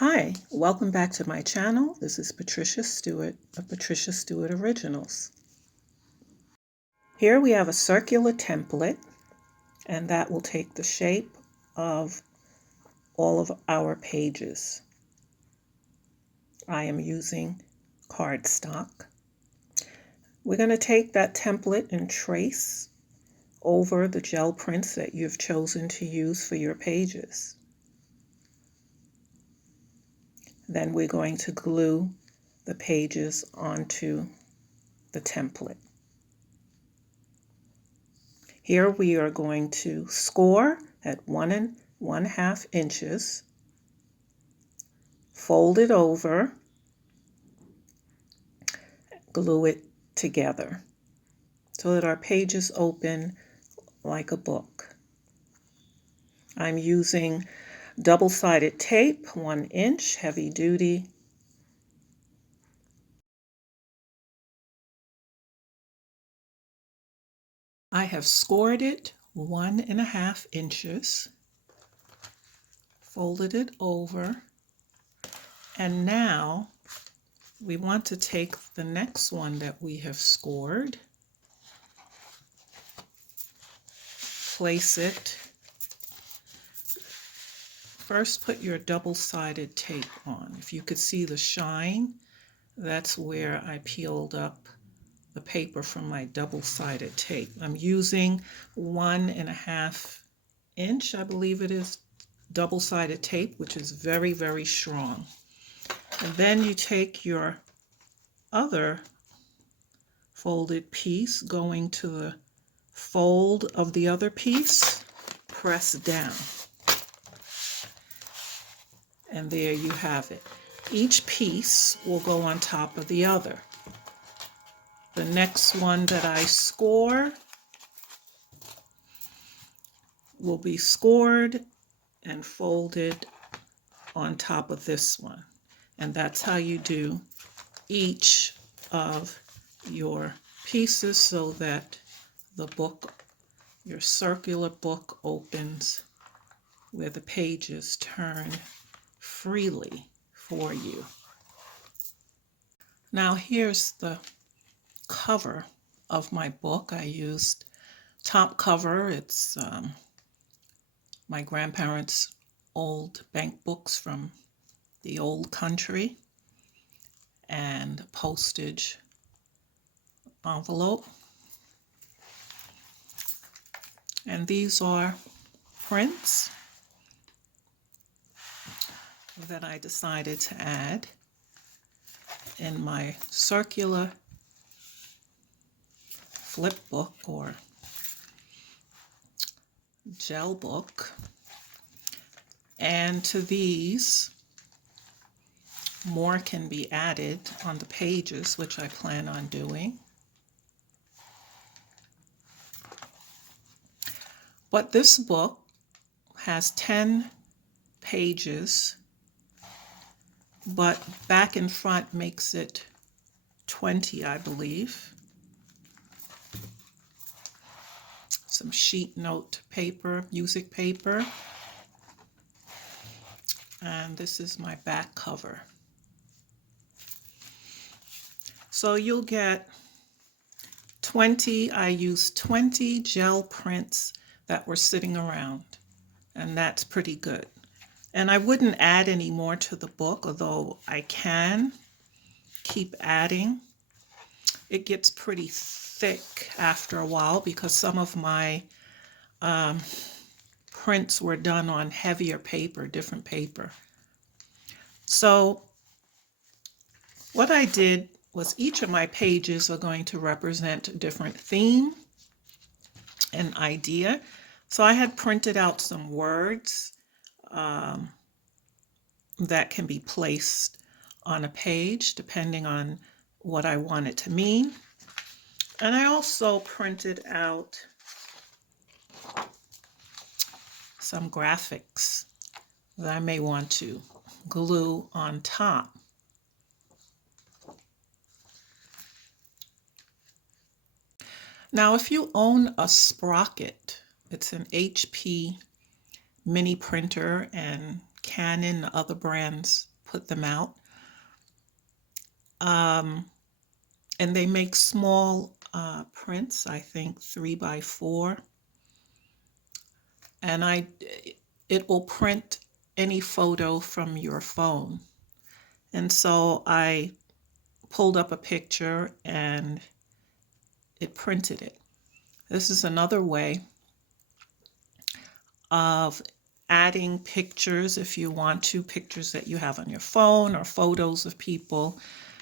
Hi, welcome back to my channel. This is Patricia Stuart of Patricia Stuart Originals. Here we have a circular template, and that will take the shape of all of our pages. I am using cardstock. We're going to take that template and trace over the gel prints that you've chosen to use for your pages. Then we're going to glue the pages onto the template. Here we are going to score at 1 1/2 inches, fold it over, glue it together so that our pages open like a book. I'm using double-sided tape, 1 inch, heavy duty. I have scored it 1 1/2 inches, folded it over, and now we want to take the next one that we have scored, place it. First, put your double-sided tape on. If you could see the shine, that's where I peeled up the paper from my double-sided tape. I'm using 1 1/2 inch, I believe it is, double-sided tape, which is very, very strong. And then you take your other folded piece, going to the fold of the other piece, press down. And there you have it. Each piece will go on top of the other. The next one that I score will be scored and folded on top of this one. And that's how you do each of your pieces so that the book, your circular book, opens where the pages turn freely for you. Now here's the cover of my book. I used top cover. It's my grandparents' old bank books from the old country, and postage envelope. And these are prints that I decided to add in my circular flip book or gel book. And to these, more can be added on the pages, which I plan on doing. But this book has 10 pages, but back and front makes it 20, I believe. Some sheet note paper, music paper. And this is my back cover. So you'll get 20, I used 20 gel prints that were sitting around, and that's pretty good. And I wouldn't add any more to the book, although I can keep adding. It gets pretty thick after a while because some of my prints were done on heavier paper, different paper. So what I did was each of my pages are going to represent a different theme and idea. So I had printed out some words that can be placed on a page depending on what I want it to mean. And I also printed out some graphics that I may want to glue on top. Now, if you own a Sprocket, it's an HP mini printer, and Canon and other brands put them out. And they make small prints, I think 3x4. And it will print any photo from your phone. And so I pulled up a picture and it printed it. This is another way of adding pictures if you want to, pictures that you have on your phone or photos of people.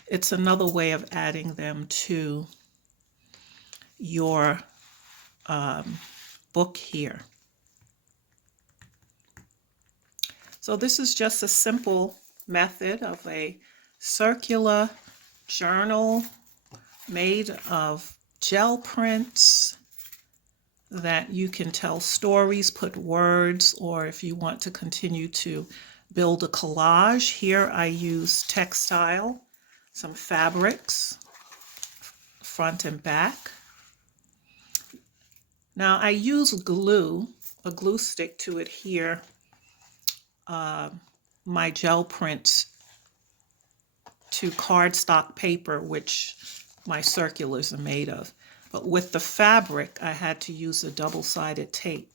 It's another way of adding them to your book here. So this is just a simple method of a circular journal made of gel prints that you can tell stories, put words, or if you want to continue to build a collage. Here I use textile, some fabrics, front and back. Now I use glue, a glue stick, to adhere my gel prints to cardstock paper, which my circulars are made of. But with the fabric, I had to use a double-sided tape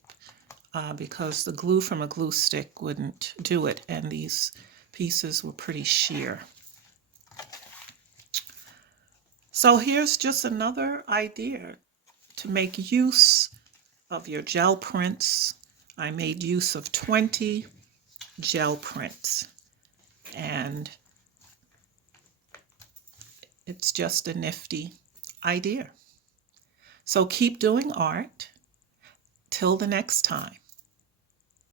because the glue from a glue stick wouldn't do it, and these pieces were pretty sheer. So here's just another idea to make use of your gel prints. I made use of 20 gel prints, and it's just a nifty idea. So keep doing art. Till the next time.